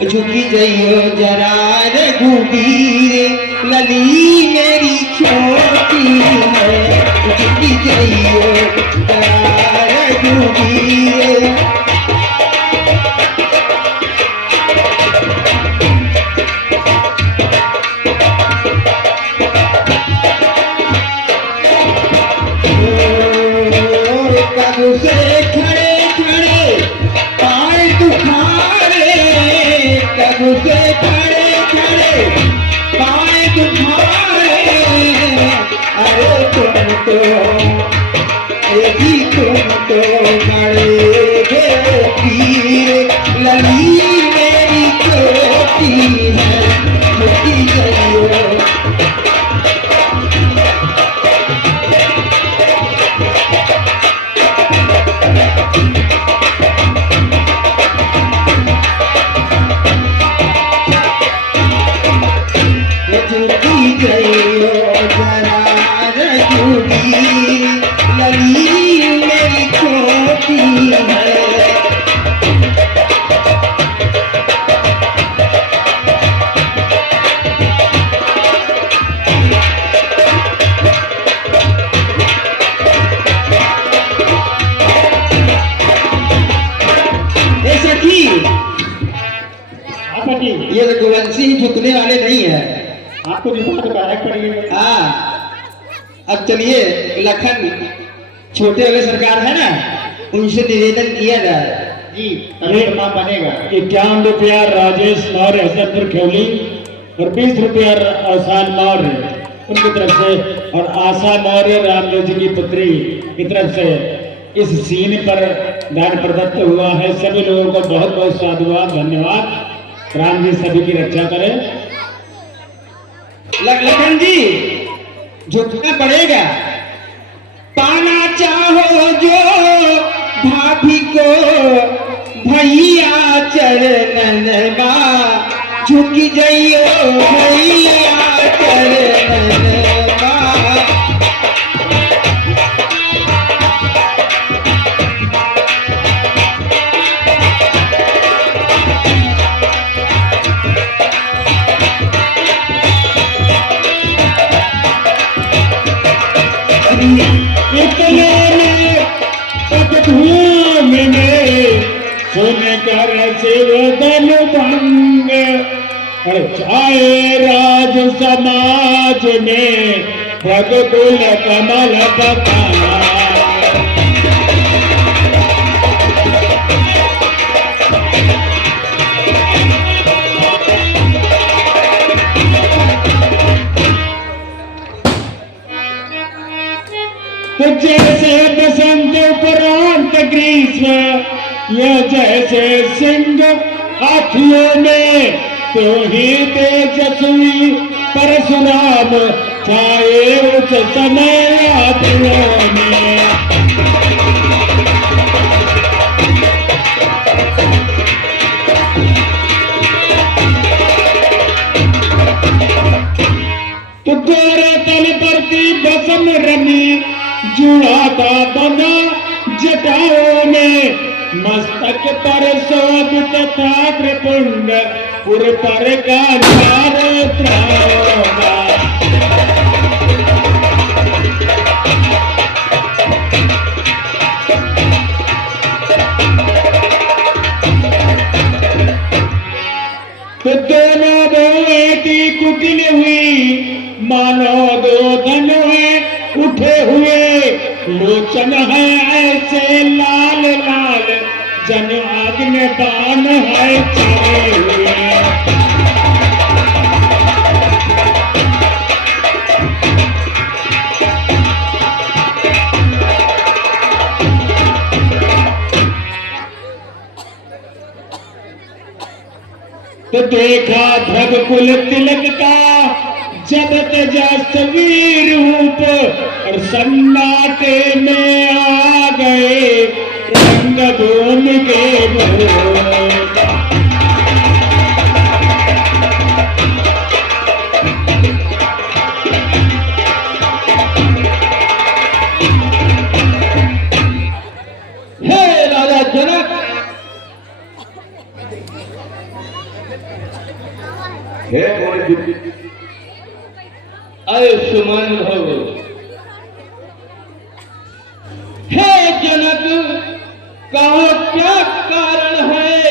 झुकी जइयो जरा रघुवीर लली मेरी छोटी है झुकी जइयो जरा रघुवीर कब से खड़े खड़े पाए दुखारे कब से खड़े खड़े पाए दुखारे अरे तुम तो खड़े गे पीर लली मेरी चोटी है झुकी जइयो ये रघुवंशी झुकने वाले नहीं है आपको झुकना तो पड़ेगा। हाँ अब चलिए लखन छोटे वाले सरकार है ना उनसे निवेदन किया जाए जी तभी काम बनेगा। 51 रुपया राजेश मौर्य हसनपुर खेवली और 20 रुपया आसान मौर्य उनकी तरफ से और आशा मौर्य रामदेव जी की पुत्री की तरफ से इस सीन पर दान प्रदत्त हुआ है। सभी लोगों को बहुत बहुत साधुवाद धन्यवाद। राम जी सभी की रक्षा करें। लखन जी झुकना पड़ेगा पाना चाहो जो भाभी को भैया चरणन बा झुकी जइयो भैया चरणन बा सुन कर शिवदन भंग चाहे राज समाज में भगकुल कमल पता जैसे बसंत उपरांत ग्रीष्म यह जैसे सिंह हाथियों में तो ही तेजस्वी परशुराम छाए उस समय हाथियों में। तो गोरे तल परती बसम रमी जुड़ाता बना जटाओं में मस्तक पर शोभित था त्रिपुंड पुर पर का तो दोनों बहुए की कुटिल हुई मानो दो धन उठे हुए लोचन है ऐसे लाल लाल जन आग्न बाण है चले हुए। तो देखा ध्रुव कुल तिलक का जब तेजस्वी रूप और सन्नाटे में आ गए रंग भूमि के हे मोरे अरे सुमन हो, हे जनक, कहो क्या कारण है,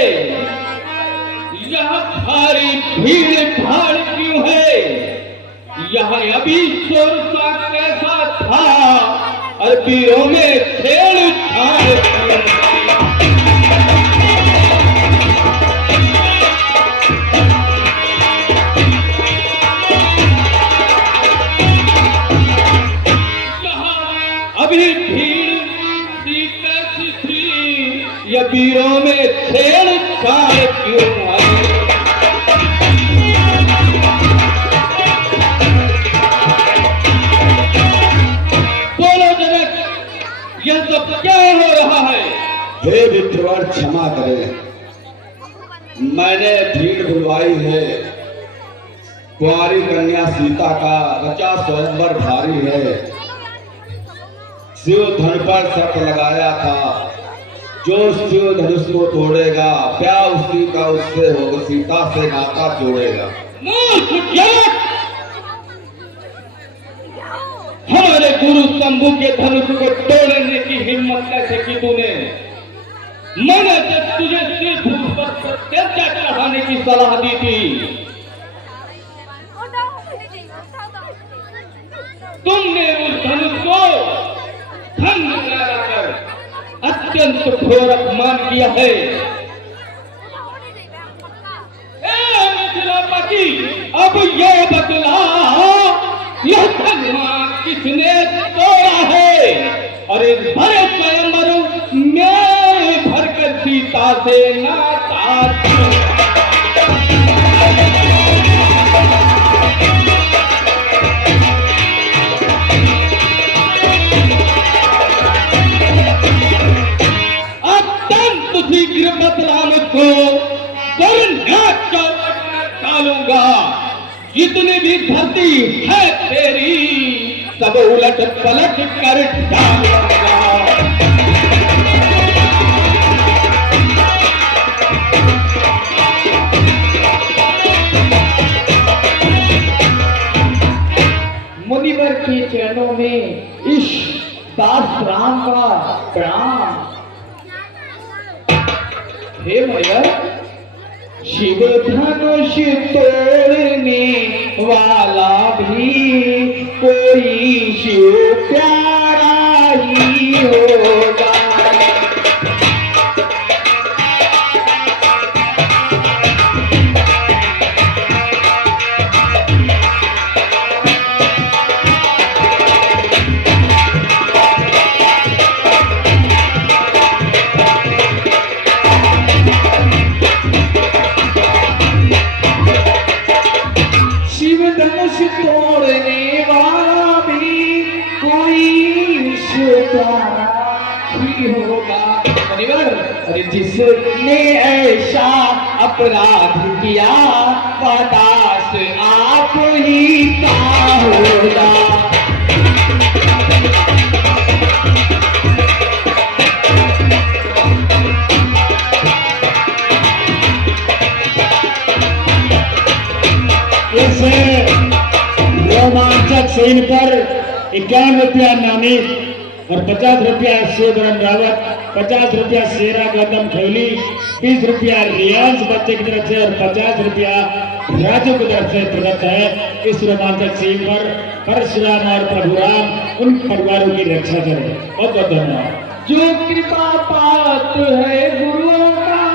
यह भारी भीड़ भाड़ क्यों है, यह अभी शोरसा कैसा था, और वीरों में छेड़छाड़ क्यों थी? अभी भीड़ सी कैसी थी, या वीरों में छेड़छाड़ क्यों आई? बोलो जनक, यह सब क्या हो रहा है? हे विप्रवर क्षमा करें, मैंने भीड़ बुलवाई है। कुंवारी कन्या सीता का रचा स्वयंवर भारी है। शिव धन पर शर्त लगाया था, जो शिव धनुष को तोड़ेगा प्यार उसी का उससे होगा, सीता से नाता जोड़ेगा। हमारे गुरु शंभू के धनुष को तोड़ने की हिम्मत कैसे की तूने? मैंने जब तुझे सिर धूप पर प्रत्यर्चा चढ़ाने की सलाह दी थी, तुमने उस धनुष को धन कराकर अत्यंत घोर अपमान किया है। मिथिलापति, अब ये बतला, यह धनुष किसने तोड़ा है? और इस भरे स्वयंवर में भरकर सीता से नाता शीघ्र बतला मुझको, वरना चौपट में डालूंगा। जितनी भी धरती है तेरी, सब उलट पलट कर डालूंगा। मुनिवर के चरणों में इस दास राम का प्रणाम। हे मुनिवर, शिव धनुष तोड़ने वाला भी कोई शिव प्यारा ही होगा। तोड़ने वाला भी कोई ही होगा। अरे जिसने ऐसा अपराध किया, पदास आप ही का होगा। रोमांचक सीन पर 51 रुपया नामित और 50 रुपया शिवधरन रावत, 50 रुपया शेरा गौतम खेली, 20 रुपया रियांश बच्चे की तरफ से और 50 रुपया राजू की तरफ से प्रदत्त है। इस रोमांचक सीन पर परशुराम और प्रभुराम उन परिवारों की रक्षा करें। बहुत बहुत धन्यवाद। जो कृपा पात्र है गुरुओं का,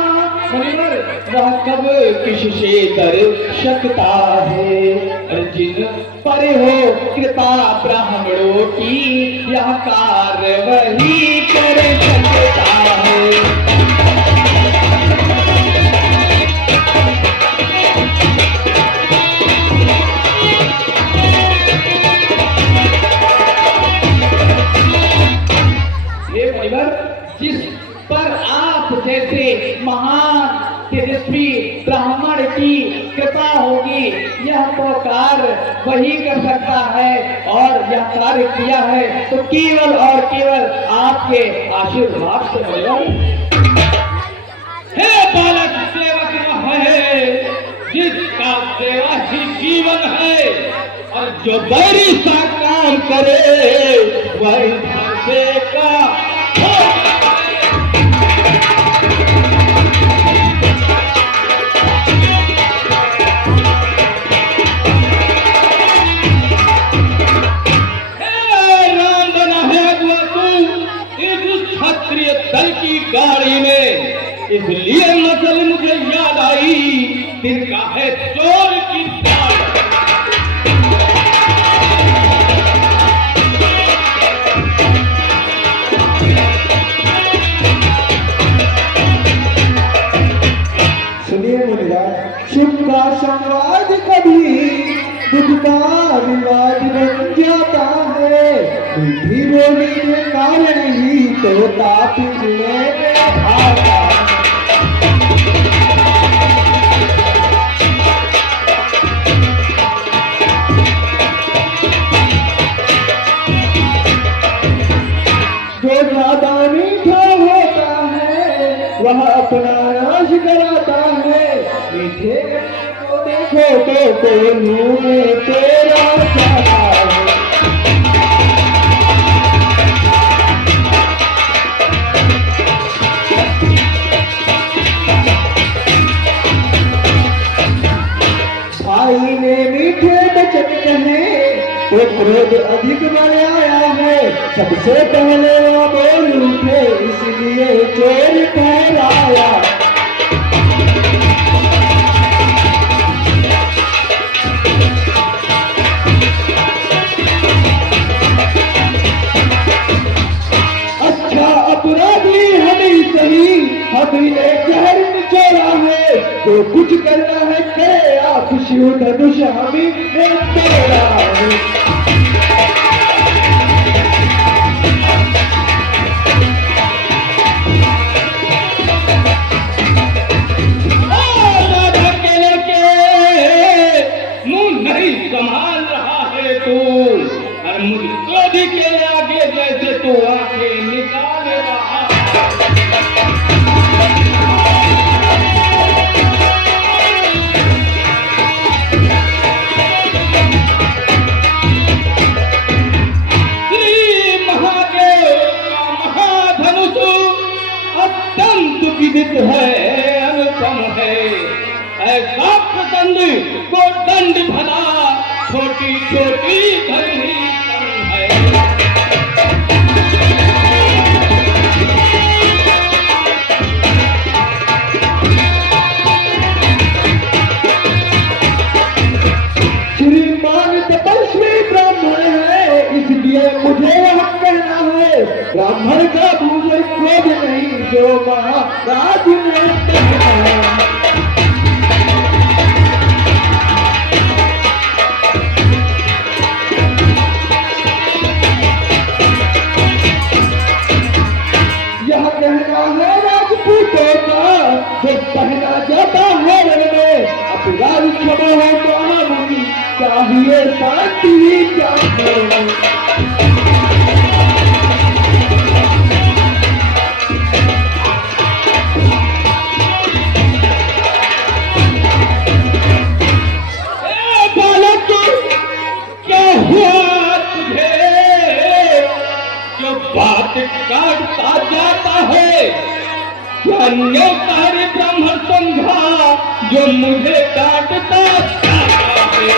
वह कब किससे डर सकता है। जिन पर हो कृपा ब्राह्मणों की, यह कार्य वही कर सकता है। हे मुनिवर, जिस पर आप जैसे महान तेजस्वी ब्राह्मण की कृपा होगी, यह तो कार्य वही कर सकता है, और यह कार्य किया है तो केवल और केवल आपके आशीर्वाद से होगा। हे बालक, सेवक वह है जिसका सेवा जीवन है, और जो बैरी सा काम करे वही धरते का राम बना है अगुआ तू इस क्षत्रिय दल की गाड़ी में, इसलिए मसल मुझे याद आई तिनका है चोर की दाल। सुनिए मुनिराज, सुख का संवाद कभी दुख का विवाद बन जाता है। मीठी बोली के कारण ही तो ताप में आता है। जो ज्यादा मीठा होता है वह अपना नाश कराता है। मीठे को देखो तो मुंह में तेरा जाता है। भाई ने मीठे वचन कहे तो क्रोध अधिक बढ़ आया है। सबसे पहले वो बोल उठे इसलिए चोर ठहराया। अच्छा अपराधी हमें सही, हमने जहर निचोड़ा है। जो कुछ करना है करे आप, शिव धनुष हमें तेरा है। संभाल रहा है तू, और मुझ क्रोधी के आगे जैसे तू आंखें निकाल रहा। श्री महादेव का महाधनुष अत्यंत विदित है, अनुपम है। ऐसा प्रचंड को दंड भला छोटी छोटी धरनी कम है। श्रीमान तपस्वी ब्राह्मण है, इसलिए मुझे हक कहना है। ब्राह्मण का मुझे क्रोध नहीं, जो महाराज ने कहना। यह कहना है राजपूतों का, जो पहना जाता है रण में। अपराध क्षमा हो तो मुनि चाहिए शांति चाहिए। बात काटता जाता है, अन्य कार्य ब्राह्मण संघा जो मुझे काटता जाता है।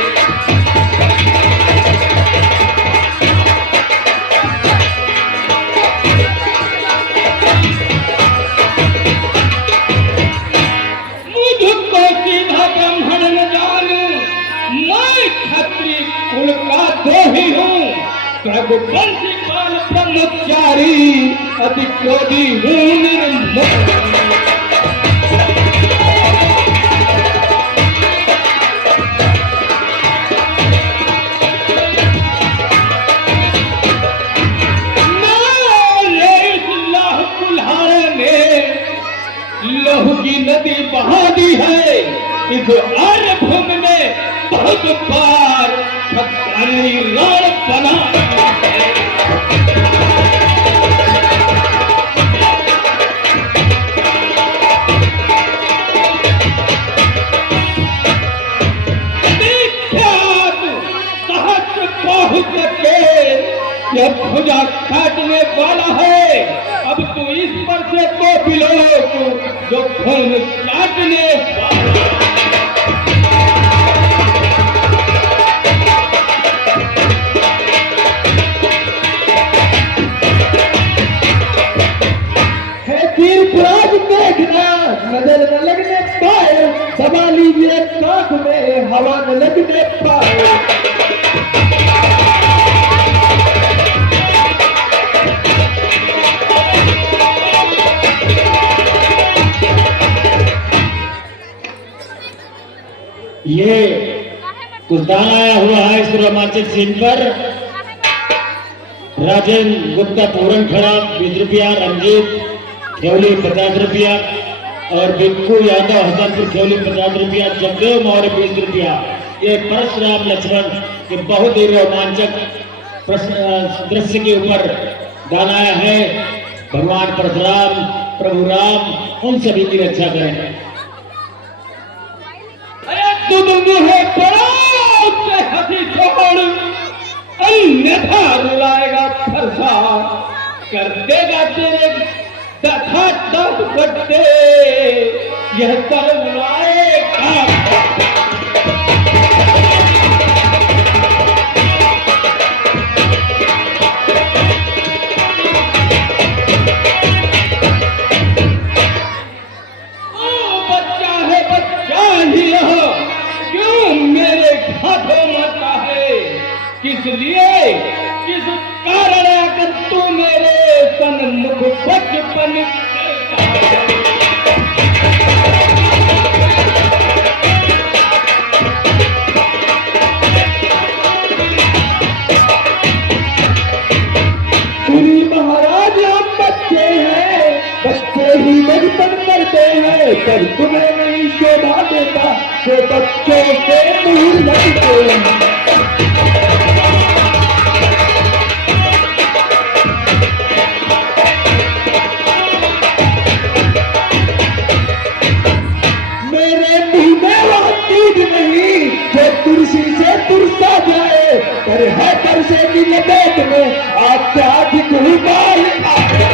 मुझको सीधा ब्राह्मण न जानू, मैं क्षत्रिय कुल का द्रोही हूँ। रघुवंशी काल ब्रह्मचारी अति क्रोधी हूँ निर्मोह। लहू की नदी बहा दी है इस आर्य भूमि में, बहुत बार खतरी रण बना है। जो खून चाटने वाला। है तीर्थराज देखना, नजर न लगने पाए, दबा लीजिए कांख में, हवा न लगने पाए। ये कुछ दान आया हुआ है इस रोमांचक सीन पर। राजेंद्र गुप्ता पूरन खड़ा 20 रुपया, रंजीत खेवली 50 रुपया और बिक्कू यादव हसनपुर खेवली 50 रुपया, जगदेव मौर्य 20 रुपया। ये परशुराम लक्ष्मण के बहुत ही रोमांचक दृश्य के ऊपर दान आया है। भगवान परशुराम प्रभु राम उन सभी की रक्षा करें। है हथी छोड़, अन्यथा रुलाएगा फरसा, कर देगा तेरे दफा दस बट्टे, यह कर रुलाएगा। बच्चा है बच्चा ही रहो, क्यों मेरे हाथों मरता है, किस लिए किस कारण अगर तू मेरे सन्मुख बचपन महाराज हम बच्चे हैं, बच्चे ही बचपन करते हैं, पर तुम्हें नहीं शोभा देता जो बच्चों से दूर लगते हैं। मेरे मुंह में वो चीज नहीं जो तुलसी से तुरसा जाए, पर है तरसे की लपेट में अत्याधिक उबाल आए।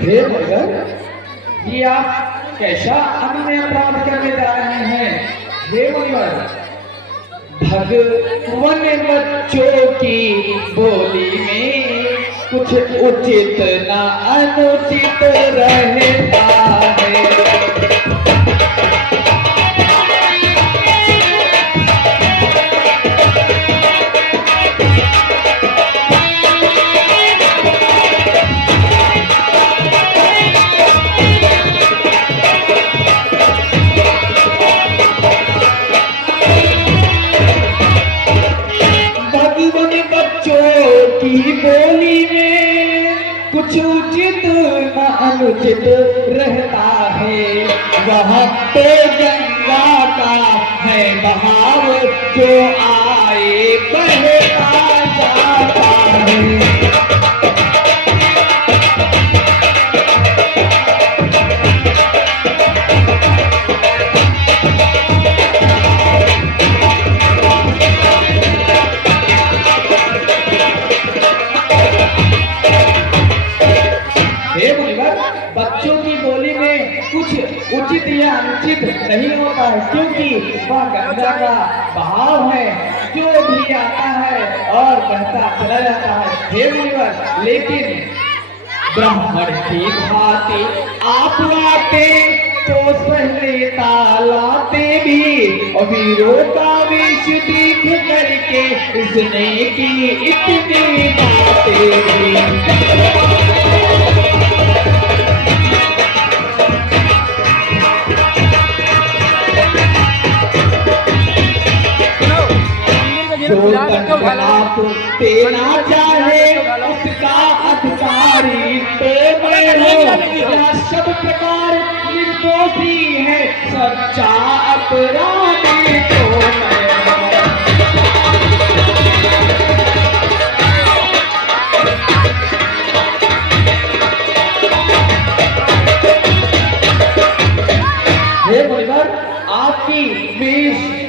हे मगर ये आप कैसा अन्य अपराध करने जा रहे हैं? हे मुनिवर, भगवान बच्चों की बोली में कुछ उचित न अनुचित रहता है। की बोली में कुछ उचित न अनुचित रहता है। वह तो गंगा का है बहाव जो आए बहता जाता है। बच्चों की बोली में कुछ उचित या अनुचित नहीं होता है, क्योंकि वह गंगा का बहाव है जो भी आता है और बहता चला जाता है। हे मुनिवर, लेकिन ब्राह्मण की भांति आप लाते तो सह लेता लाते भी, और वीरों का वेश देख करके इसने की इतनी बातें भी। जो देना चाहे उसका अधिकारी तो मैं हूँ। सब प्रकार निर्दोषी है, सच्चा अपराधी तो मैं हूँ।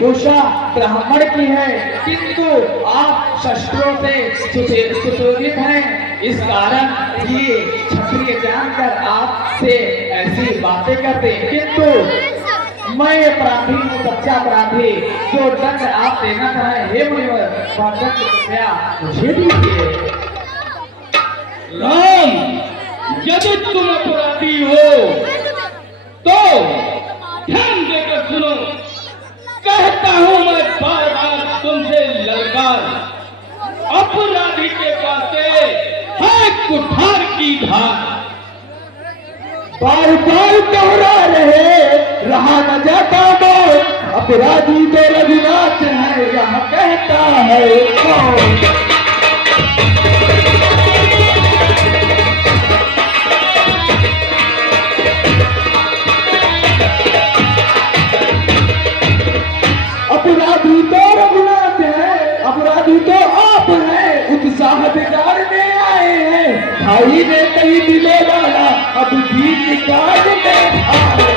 वेशभूषा ब्राह्मण की है, किंतु आप शस्त्रों से सुशोभित हैं। इस कारण ये क्षत्रिय जानकर आपसे ऐसी बातें करते हैं, किंतु मैं अपराधी हूँ, सच्चा अपराधी। जो दंड आप देना चाहे हे मुनिवर, वह दंड कृपया मुझे दीजिए। राम, यदि तुम अपराधी हो तो ध्यान देकर सुनो। कहता हूं मैं बार बार तुमसे ललकार, अपराधी के पास है कुठार की धार। बार बार दोहरा रहे, रहा न जाता मौत, अपराधी तो रघुनाथ है, यह कहता है कौन। अपराधी तो रघुनाथ है, अपराधी तो आप हैं, उत्साह बिगाड़ने आए हैं। भाई ने कहीं दिले वाला, अब ठीक काज में आए।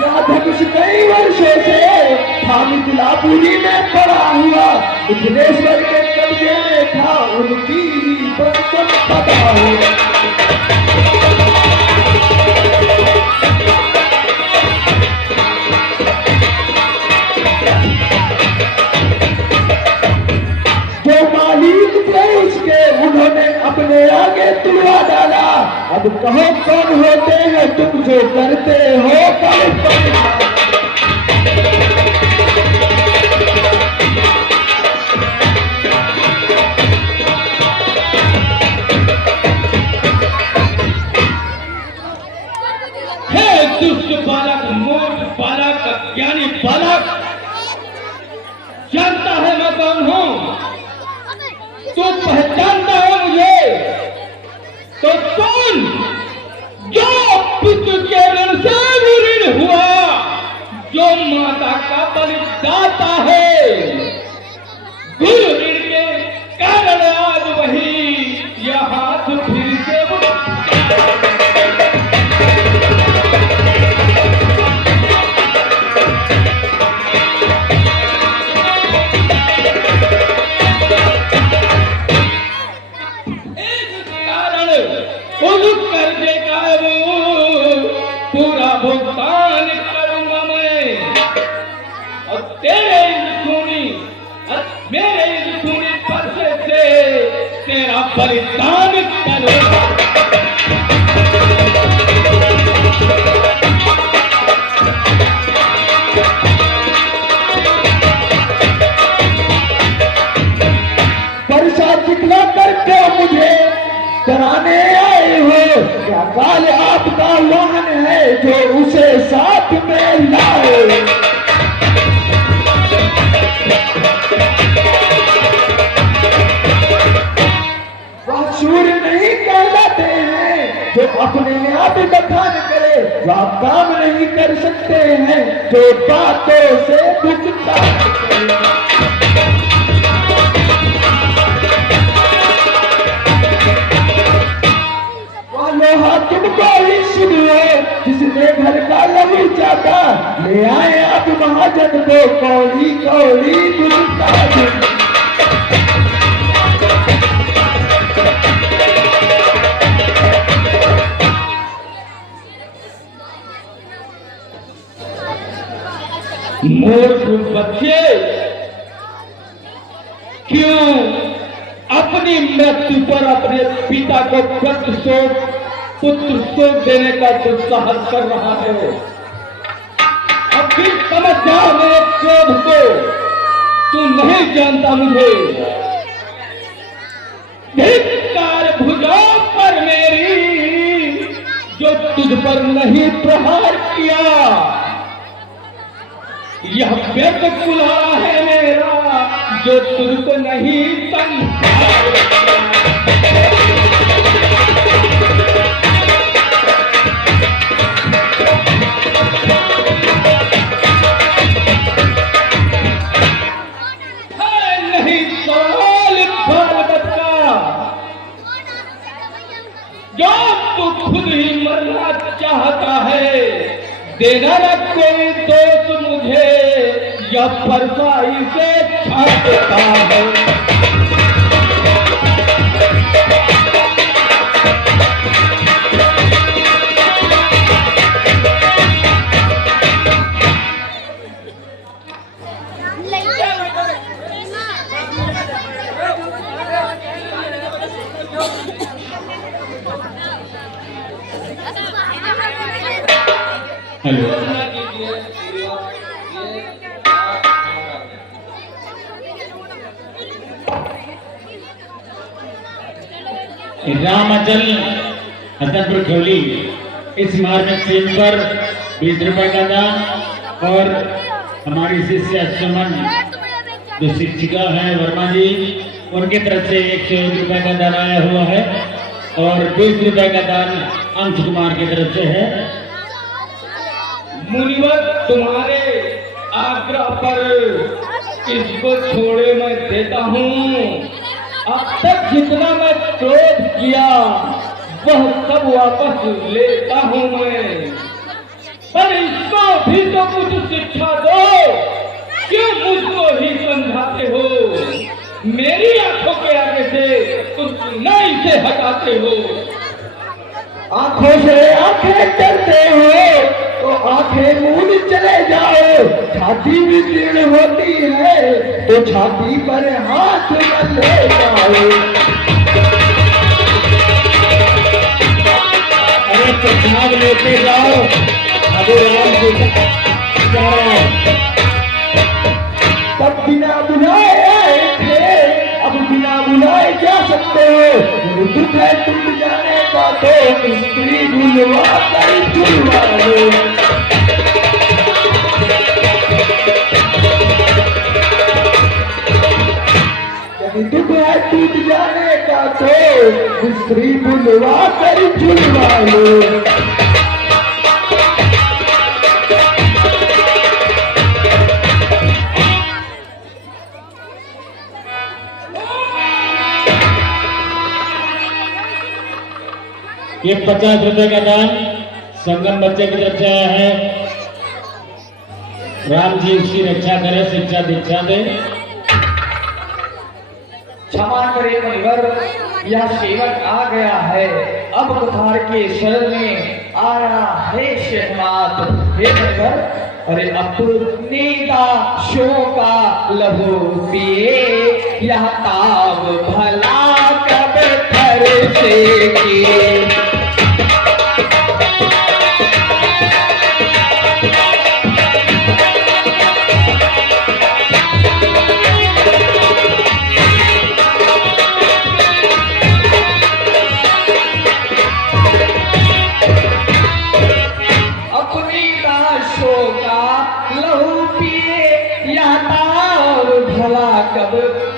यह धनुष कई वर्षों से था मिथिलापुरी में पड़ा हुआ, मिथिलेश्वर के कब्जे में था, उनकी ही संपदा हुआ। जो मालिक थे उसके, उन्होंने अपने आगे तुलवा डाला। अब कहो कौन होते हैं तुम जो करते हो कल। दुष्ट बालक, मूर्ख बालक, अज्ञानी बालक, जानता है मैं कौन हूं? तू पहचानता है मुझे? तो सुन, जो पितृ के ऋण से ऋण हुआ, जो माता का बलिदाता है, गुरु ऋण के कारण आज वही यह हाथ फिर से पूरा भुगतान करूंगा मैं, और तेरे मेरे खूनी पर्चे से तेरा बलिदान करूंगा। वर्षा दिखला करके मुझे डराने आए हो, क्या काल आपका वाहन है जो उसे साथ में लाए। वह सूर्य नहीं कहलाते हैं जो अपने आप बखान करे, वह काम नहीं कर सकते हैं जो बातों से भुगतान करे। लोहा तुमको ही सुनिए, जिसने घर का लहू चाहता, ले आए आप महाजन को कौड़ी कौड़ी दुलता। मूर्ख बच्चे, क्यों अपनी मृत्यु पर अपने पिता को पुत्र शोक देने का दुस्साहस कर रहा है? अब फिर समझ जा मेरे क्रोध को, तू नहीं जानता मुझे। धिक्कार भुजाओं पर मेरी, जो तुझ पर नहीं प्रहार किया। यह व्यर्थ कुल्हाड़ा है मेरा, जो तुझको नहीं समझा। नहीं सवाल भारत का, या परवाई से छाटता है। हेलो रामाचल हसनपुर खेवली इस मार्मिक सीन पर 20 रुपए का दान और हमारी शिष्य सुमन जो शिक्षिका है वर्मा जी उनकी तरफ से 101 रुपए का दान आया हुआ है और 20 रुपए का दान अंश कुमार की तरफ से है। मुनिवर तुम्हारे आग्रह पर इसको छोड़े मैं देता हूँ। अब तक जितना मैं क्रोध किया वह सब वापस लेता हूँ मैं, पर इसको भी तो कुछ शिक्षा दो। क्यों मुझको ही समझाते हो? मेरी आंखों के आगे से तुम न इसे हटाते हो। आंखों से आंखें डरते हो तो आंखें मूंद चले जाओ। छाती भी दृढ़ होती है तो छाती पर हाथ न ले जाओ। अरे प्रसाद लेते जाओ। अभी राम जी जा रहे हैं। तब बिना बुलाए आए थे, अब बिना बुलाए जा सकते हो। दुख है टूट जाने का तो स्त्री बुलवा कर चुलवा लो। दुख है टूट जाने का तो स्त्री बुलवा कर चुलवा लो। ये 50 रुपए का दान संगम बच्चे की तरफ से आया है। राम जी उसकी रक्षा करे, शिक्षा दीक्षा दे। क्षमा करे मुनिवर, यह सेवक आ गया है। अब कुठार के शरण में आ रहा है शहनाथ। हे मुनिवर, अरे अपने दासों का लहू पिए, यह ताव भला कब थर से किए।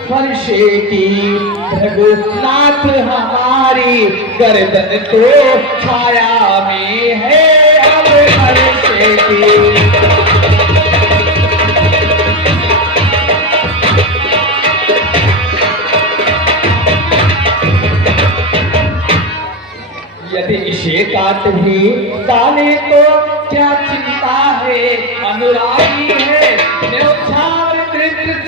फरशे की रघुनाथ हमारी गर्दन तो छाया में है अब फरशे की। यदि इसे काट भी डाले तो क्या चिंता है? अनुरागी है न्योछावर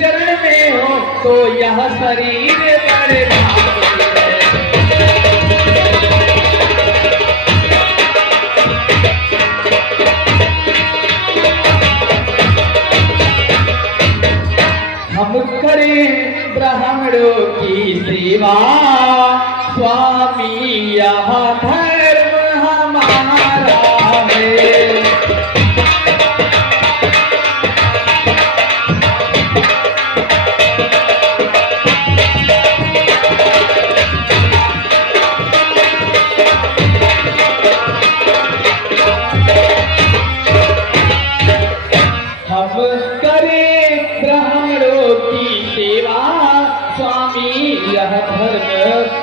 चरण में हो तो यह शरीर पर हम करें ब्राह्मणों की सेवा, स्वामी यह धर्म हमारा है।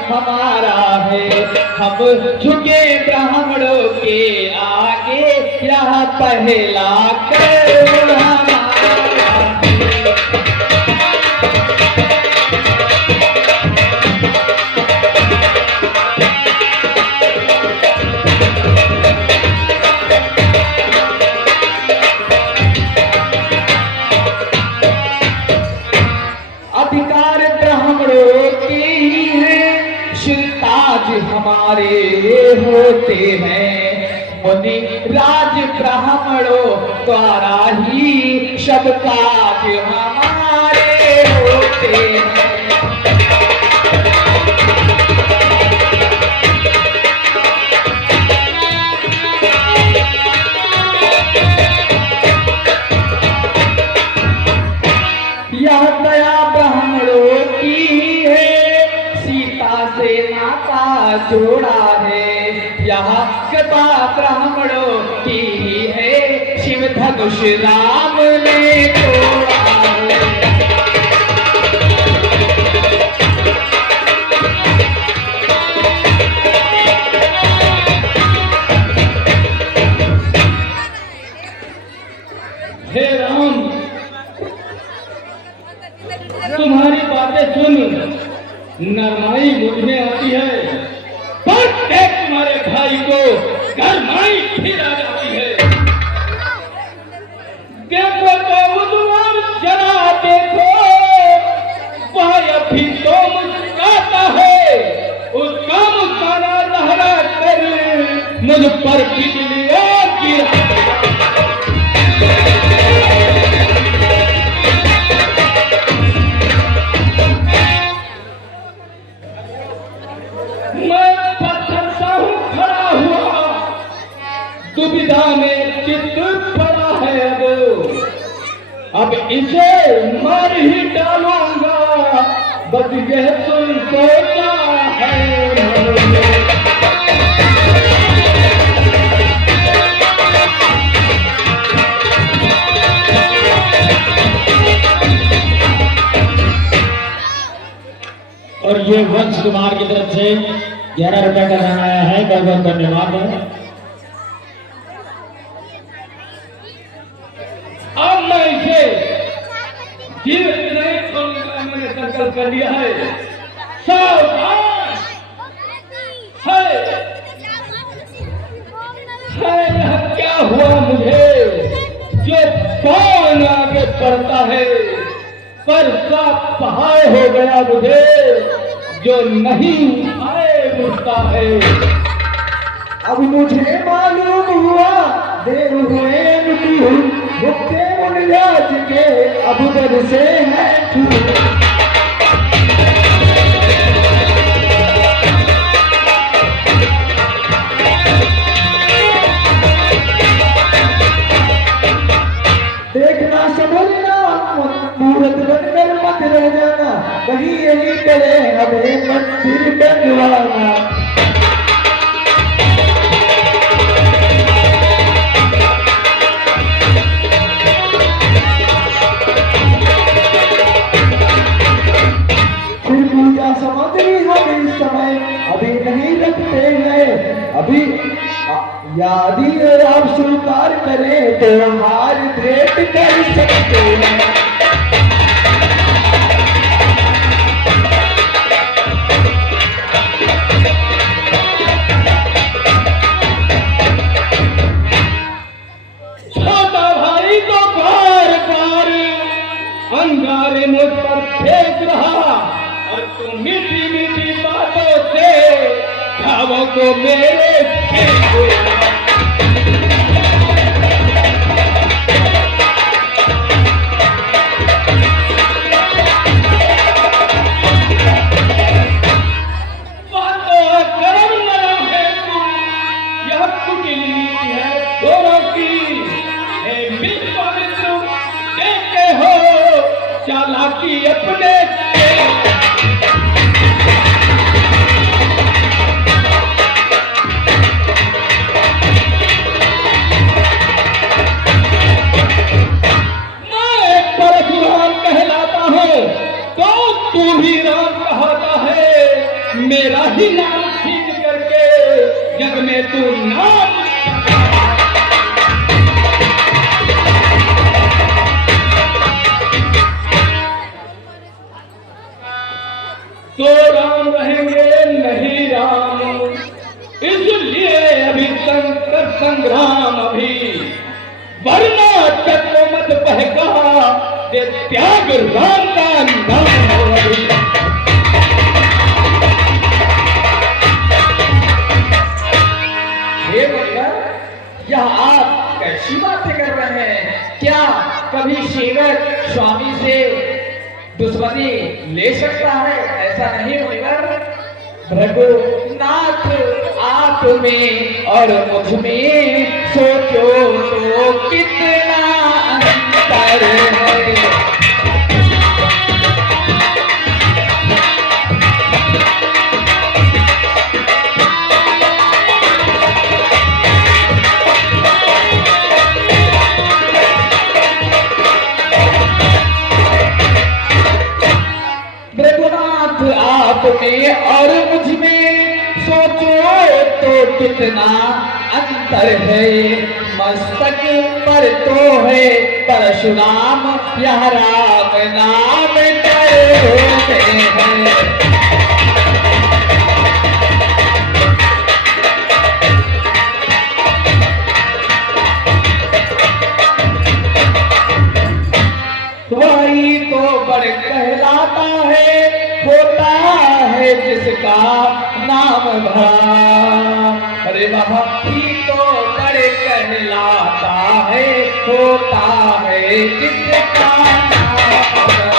हमारा है, हम झुके ब्राह्मणों के आगे, यह पहला कर्म हमारा होते हैं, मुनि राज ब्राह्मणों द्वारा ही सब काज हमारे होते हैं। यह दया ब्राह्मणों की है, सीता से नाता जोड़ा है। यह कृपा ब्राह्मणों की है, शिव धनुष राम ने तोड़ा है। हे राम, तुम्हारी बातें सुन नरमाई मुझ में आती है, पर देख तुम्हारे भाई को गरमाई फिर आ जाती है। देखो तो उद्वार जरा देखो, वह अभी तो मुस्कुराता है, उसका मुस्काना लहरा कर मुझ पर बिजलियां गिरा। दुविधा में चित्त पड़ा है, अब इसे मार ही डालूंगा, बस यह सुन सोचा है मन में। और ये वंश कुमार की तरफ से 11 रुपए का धन आया है, बहुत बहुत धन्यवाद है। अब मैं इसे जीवित नहीं छोड़ूंगा, मैंने संकल्प कर लिया है। सावधान है, क्या हुआ मुझे जो कौन आगे बढ़ता है, पर सा पहाड़ हो गया मुझे जो नहीं आए उठता है। अब मुझे मालूम हुआ देर हुए मुक्ते मुनिराज के अब दर से है छूट। देखना समझना मूर्त बनकर मत रह जाना, कहीं यही करे हमें मंदिर बनवाना। सामग्री हम इस समय अभी नहीं रखते हैं, अभी यदि आप स्वीकार करें तो हार भेंट कर सकते हैं। छोटा भाई तो बार बार अंगारे मुझ पर फेंक रहा, और तुम मीठी मीठी बातों से घावों को मेरे फेंको। बातों कर्म न है तुम, यह कुटिल नीति है दोनों की। हे विश्वामित्र देखते हो चालाकी अपने मेरा ही नाम छीन करके जग में तू नाम। तो राम रहेंगे नहीं राम, इसलिए अभी संकर संग्राम अभी, वरना चक्रो मत बहका दे त्याग राम का नाम अभी। हमसे दुश्मनी ले सकता है? ऐसा नहीं मुनिवर। रघुनाथ आप में और मुझ में सोचो तो कितना अंतर है। रघुनाथ आप में और मुझ में सोचो तो कितना अंतर है। मस्तक पर तो है परशुराम, यह राम नाम पर होते हैं। वही तो बड़ कहलाता है, होता है जिसका नाम भरा। अरे वही तो बड़ कहलाता है, होता है जिसका नाम भरा।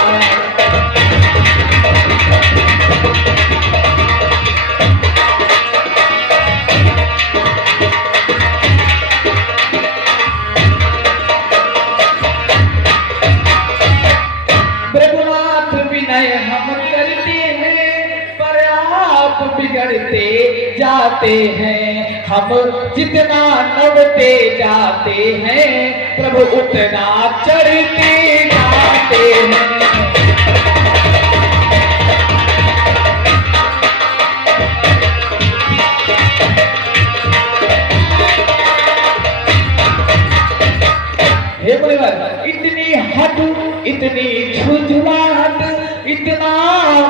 रघुनाथ विनय हम करते हैं, पर आप बिगड़ते जाते हैं। हम जितना नवते जाते हैं, प्रभु उतना चढ़ते जाते हैं। हे मुनिवर, इतनी हट, इतनी झुझलाहट, इतना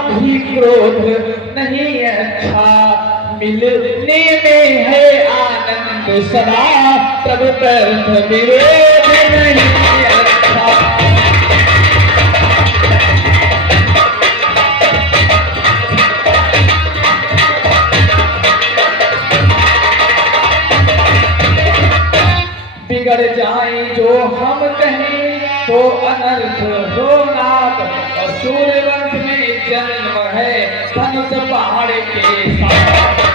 भी क्रोध नहीं अच्छा। मिलने में है आनंद सदा, तब व्यर्थ विरोध नहीं अच्छा। बिगड़ जाए जो हम कहें तो अनर्थ हो नाथ। और सूर्यवंश में जन्म है धनुष पहाड़ के साथ।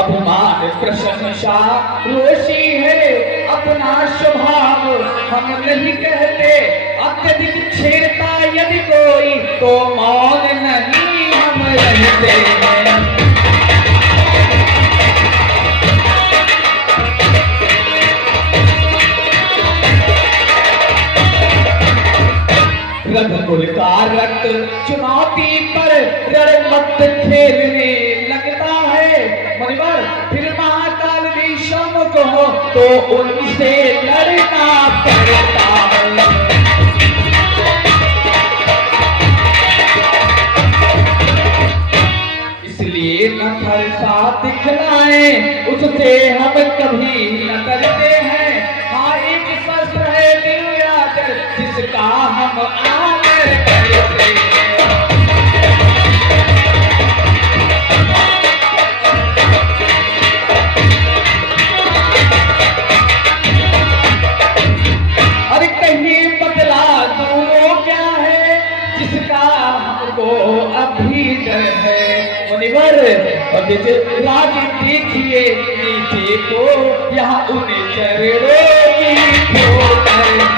अभिमान प्रशंसा रोशी है अपना स्वभाव, हम नहीं कहते। अत्यधिक छेड़ता यदि कोई तो मौन नहीं हम रहते हैं। रघुकुल का रक्त चुनौती पर रणमत खेलने लगता है। मुनिवर, फिर महाकाल भी सम्मुख हो तो उनसे लड़ना पड़ता है। इसलिए न फरसा दिखलाए, उससे हम कभी न करते हैं। हाँ, एक शस्त्र है दिव्याचर, जिसका हम आदर करते हैं। अरे कहीं बदला दूँ क्या है, जिसका हमको अभी डर है। मुनिवर, राज देखिए नीचे को, यहाँ उन्हें चरणों की ठोकर है।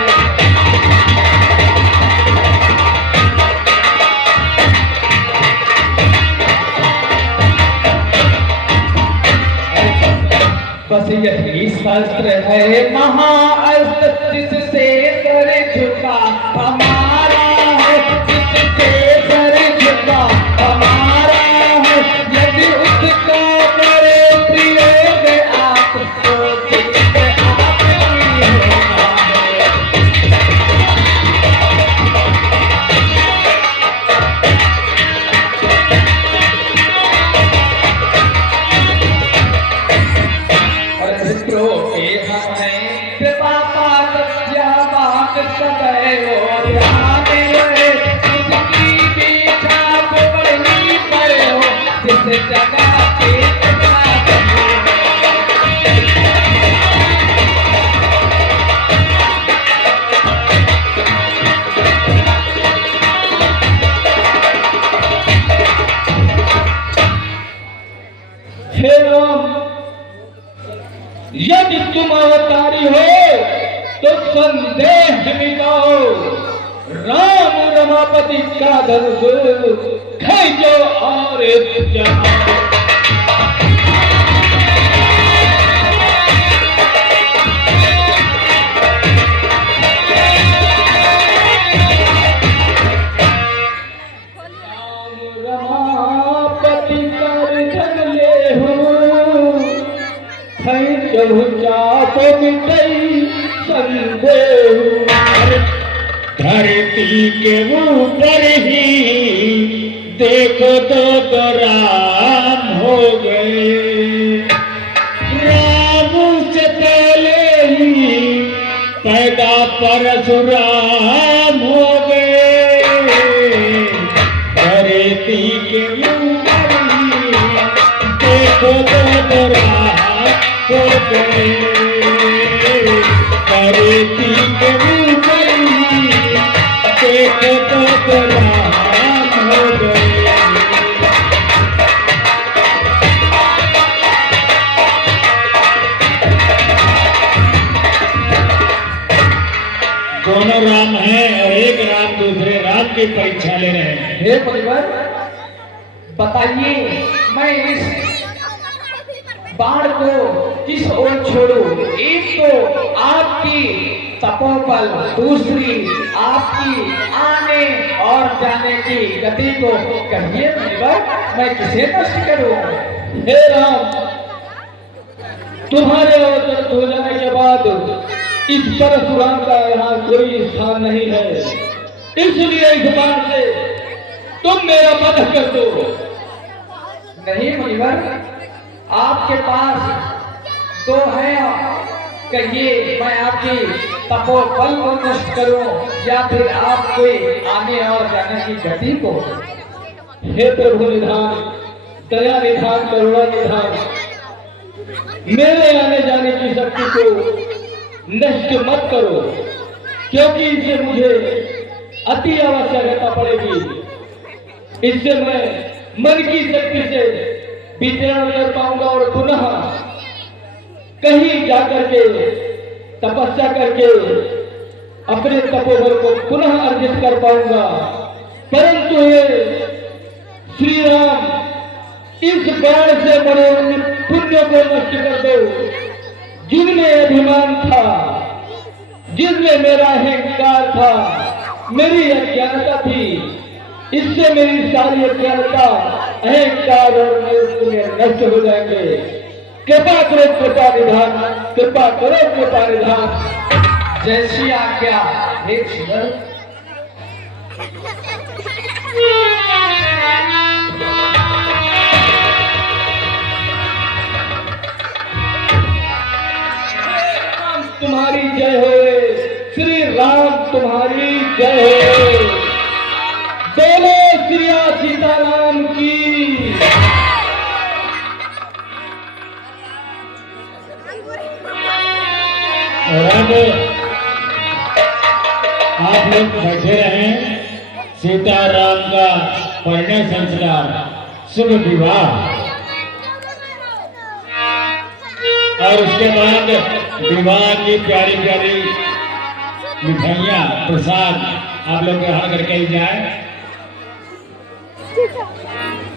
बस यही शस्त्र है महाअस्त्र, जिससे सर झुका हमारा है, जिससे सर झुका हमारा है। यदि उसका करे प्रयोग आप, तो चित्त आपकी होना है। और मित्रों के हम हैं कृपा पात्र, लगा के अपना हे राम, यदि तुम अवतारी हो तो संदेह मिटाओ, राम रमापति का धनुष खींचो और जमाओ। राम रमापति कर धन ले हो, खींचो चाप मिटई संदेह। धरती के ऊपर ही देखो तो राम हो गए, राम से पहले ही पैदा परशुराम हो गए। धरती के ऊपर ही देखो तो राम हो गए, धरती के ऊपर ही देखो तो राम हो गए। दोनों राम हैं और एक राम दूसरे राम की परीक्षा ले रहे हैं। हे परिवार, बताइए मैं इस बाण को किस ओर छोड़ूं? एक तो आपकी तपोबल, दूसरी आपकी आने और जाने की गति को कहिए परिवार, मैं किसे नष्ट करूं? हे राम, तुम्हारे अवतरित हो जाने के बाद इस परशुराम का यहाँ कोई स्थान नहीं है, इसलिए इस बाण से तुम मेरा वध कर दो। नहीं मुनिवर, आपके पास दो है, कहिए मैं आपकी तपोबल को नष्ट करूं या फिर आप कोई आने और जाने की गति को? हे प्रभु निधान, दया निधान, करुणा निधान, मेरे आने जाने की शक्ति को नष्ट मत करो, क्योंकि इससे मुझे अति आवश्यकता पड़ेगी। इससे मैं मन की शक्ति से विचरण कर पाऊंगा और पुनः कहीं जाकर के तपस्या करके अपने तपोबल को पुनः अर्जित कर पाऊंगा। परंतु ये श्री राम, इस बाण से बड़े पुण्य को नष्ट कर दो जिनमें अभिमान था, जिसमें मेरा अहंकार था, मेरी अज्ञानता थी। इससे मेरी सारी अज्ञानता, अहंकार और मेरे नष्ट हो जाएंगे। कृपा करो कृपा निधान, कृपा करो कृपा निधान। जैसी आज्ञा हे सुंदर। तुम्हारी जय हो, श्री राम तुम्हारी जय हो। बोलो श्री सीताराम की। और अब आप लोग बैठे रहें, सीताराम का परिणय संस्कार, शुभ विवाह, और उसके बाद विवाह की प्यारी प्यारी मिठाइयाँ, प्रसाद आप लोग ग्रहण करके ही जाए।